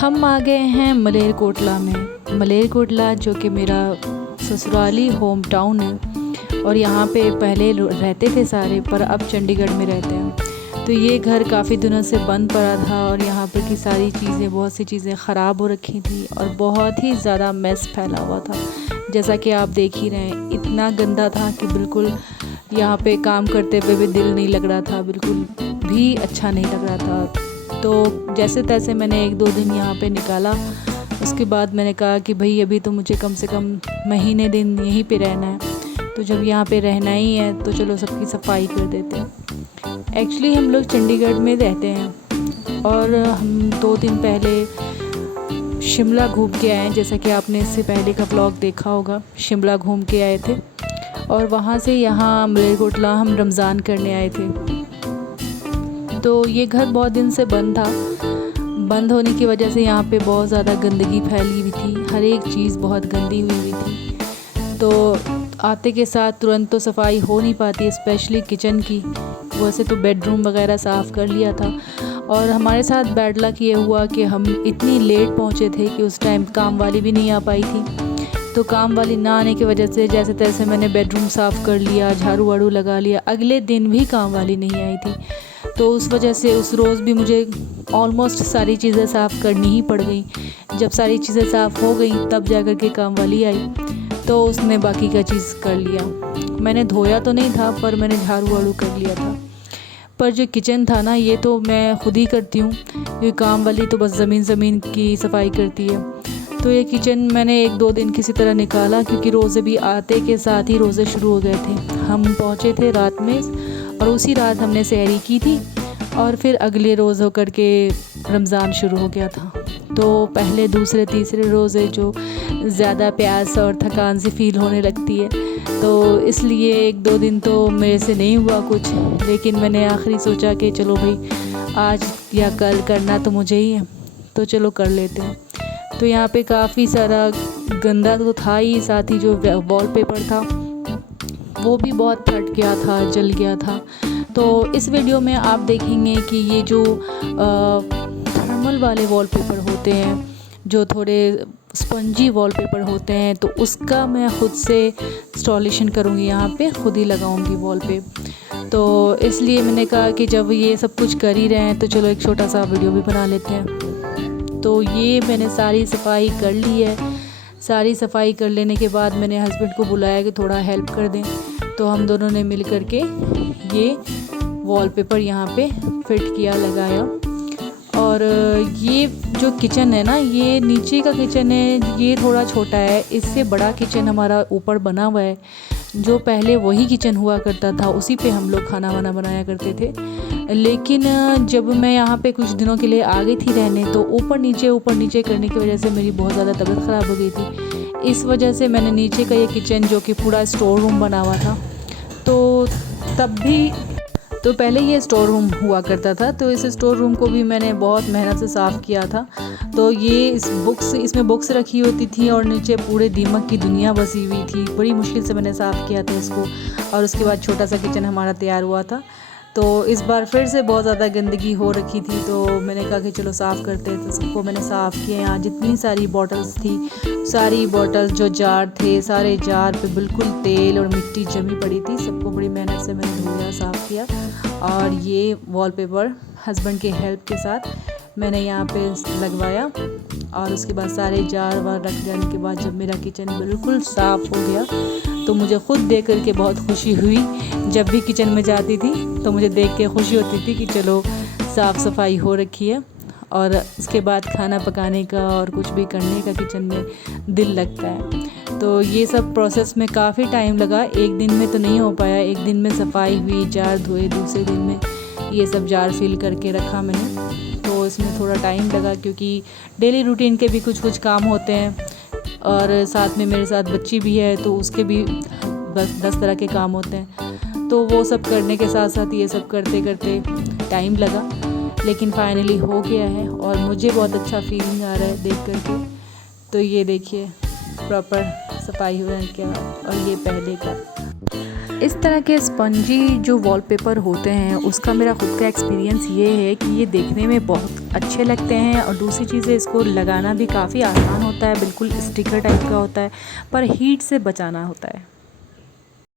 हम आ गए हैं मलेरकोटला में। मलेरकोटला जो कि मेरा ससुराली होम टाउन है और यहाँ पे पहले रहते थे सारे, पर अब चंडीगढ़ में रहते हैं। तो ये घर काफ़ी दिनों से बंद पड़ा था और यहाँ पर की सारी चीज़ें, बहुत सी चीज़ें ख़राब हो रखी थी और बहुत ही ज़्यादा मैस फैला हुआ था। जैसा कि आप देख ही रहे हैं, इतना गंदा था कि बिल्कुल यहाँ पे काम करते हुए भी दिल नहीं लग रहा था, बिल्कुल भी अच्छा नहीं लग रहा था। तो जैसे तैसे मैंने 1-2 दिन यहाँ पे निकाला। उसके बाद मैंने कहा कि भाई अभी तो मुझे कम से कम महीने दिन यहीं पे रहना है, तो जब यहाँ पे रहना ही है तो चलो सबकी सफाई कर देते हैं। एक्चुअली हम लोग चंडीगढ़ में रहते हैं और हम 2 दिन पहले शिमला घूम के आए हैं। जैसा कि आपने इससे पहले का ब्लॉग देखा होगा, शिमला घूम के आए थे और वहाँ से यहाँ मलेरकोटला हम रमज़ान करने आए थे। तो ये घर बहुत दिन से बंद था। बंद होने की वजह से यहाँ पे बहुत ज़्यादा गंदगी फैली हुई थी, हर एक चीज़ बहुत गंदी हुई थी। तो आते के साथ तुरंत तो सफाई हो नहीं पाती, स्पेशली किचन की। वैसे तो बेडरूम वगैरह साफ़ कर लिया था और हमारे साथ बैड लक ये हुआ कि हम इतनी लेट पहुँचे थे कि उस टाइम काम वाली भी नहीं आ पाई थी। तो काम वाली ना आने की वजह से जैसे तैसे मैंने बेडरूम साफ़ कर लिया, झाड़ू वाड़ू लगा लिया। अगले दिन भी काम वाली नहीं आई थी, तो उस वजह से उस रोज़ भी मुझे ऑलमोस्ट सारी चीज़ें साफ़ करनी ही पड़ गई। जब सारी चीज़ें साफ़ हो गई तब जाकर के काम वाली आई, तो उसने बाकी का चीज़ कर लिया। मैंने धोया तो नहीं था, पर मैंने झाड़ू वाड़ू कर लिया था। पर जो किचन था ना, ये तो मैं खुद ही करती हूँ, क्योंकि काम वाली तो बस ज़मीन की सफाई करती है। तो ये किचन मैंने 1-2 दिन किसी तरह निकाला, क्योंकि रोज़े भी आते के साथ ही रोज़े शुरू हो गए थे। हम पहुँचे थे रात में और उसी रात हमने सहरी की थी और फिर अगले रोज़ होकर के रमज़ान शुरू हो गया था। तो पहले, दूसरे, तीसरे रोज़े जो ज़्यादा प्यास और थकान सी फ़ील होने लगती है, तो इसलिए 1-2 दिन तो मेरे से नहीं हुआ कुछ। लेकिन मैंने आखिरी सोचा कि चलो भाई आज या कल करना तो मुझे ही है, तो चलो कर लेते हैं। तो यहाँ पे काफ़ी सारा गंदा तो था ही, साथ ही जो वॉलपेपर था वो भी बहुत फट गया था, जल गया था। तो इस वीडियो में आप देखेंगे कि ये जो थर्मल वाले वॉलपेपर होते हैं, जो थोड़े स्पंजी वॉलपेपर होते हैं, तो उसका मैं ख़ुद से इंस्टॉलेशन करूँगी, यहाँ पे ख़ुद ही लगाऊँगी वॉल पे। तो इसलिए मैंने कहा कि जब ये सब कुछ कर ही रहे हैं तो चलो एक छोटा सा वीडियो भी बना लेते हैं। तो ये मैंने सारी सफाई कर ली है। सारी सफाई कर लेने के बाद मैंने हस्बैंड को बुलाया कि थोड़ा हेल्प कर दें, तो हम दोनों ने मिल कर के ये वॉलपेपर यहाँ पे फिट किया, लगाया। और ये जो किचन है ना, ये नीचे का किचन है, ये थोड़ा छोटा है। इससे बड़ा किचन हमारा ऊपर बना हुआ है, जो पहले वही किचन हुआ करता था, उसी पे हम लोग खाना वाना बनाया करते थे। लेकिन जब मैं यहाँ पे कुछ दिनों के लिए आ गई थी रहने, तो ऊपर नीचे करने की वजह से मेरी बहुत ज़्यादा तबीयत ख़राब हो गई थी। इस वजह से मैंने नीचे का ये किचन, जो कि पूरा स्टोर रूम बना हुआ था, तो तब भी तो पहले ये स्टोर रूम हुआ करता था, तो इस स्टोर रूम को भी मैंने बहुत मेहनत से साफ़ किया था। तो ये इसमें बुक्स रखी होती थी और नीचे पूरे दीमक की दुनिया बसी हुई थी। बड़ी मुश्किल से मैंने साफ़ किया था इसको, और उसके बाद छोटा सा किचन हमारा तैयार हुआ था। तो इस बार फिर से बहुत ज़्यादा गंदगी हो रखी थी, तो मैंने कहा कि चलो साफ़ करते हैं। तो सबको मैंने साफ़ किया। यहाँ जितनी सारी बॉटल्स थी, सारी बॉटल्स, जो जार थे, सारे जार पे बिल्कुल तेल और मिट्टी जमी पड़ी थी। सबको बड़ी मेहनत से मैंने धोया, साफ़ किया। और ये वॉलपेपर हस्बैंड के हेल्प के साथ मैंने यहाँ पे लगवाया। और उसके बाद सारे जार वार रख जाने के बाद जब मेरा किचन बिल्कुल साफ़ हो गया, तो मुझे ख़ुद देख कर के बहुत खुशी हुई। जब भी किचन में जाती थी तो मुझे देख के खुशी होती थी कि चलो साफ़ सफाई हो रखी है। और उसके बाद खाना पकाने का और कुछ भी करने का किचन में दिल लगता है। तो ये सब प्रोसेस में काफ़ी टाइम लगा। एक दिन में तो नहीं हो पाया। एक दिन में सफाई हुई, जार धोए, दूसरे दिन में ये सब जार फिल करके रखा मैंने। तो इसमें थोड़ा टाइम लगा, क्योंकि डेली रूटीन के भी कुछ काम होते हैं और साथ में मेरे साथ बच्ची भी है, तो उसके भी बस 10 तरह के काम होते हैं। तो वो सब करने के साथ साथ ये सब करते करते टाइम लगा, लेकिन फाइनली हो गया है और मुझे बहुत अच्छा फीलिंग आ रहा है देख करके। तो ये देखिए प्रॉपर सफाई हो रहा है क्या, और ये पहले का। इस तरह के स्पंजी जो वॉलपेपर होते हैं उसका मेरा ख़ुद का एक्सपीरियंस ये है कि ये देखने में बहुत अच्छे लगते हैं और दूसरी चीज़ है इसको लगाना भी काफ़ी आसान होता है, बिल्कुल स्टिकर टाइप का होता है, पर हीट से बचाना होता है।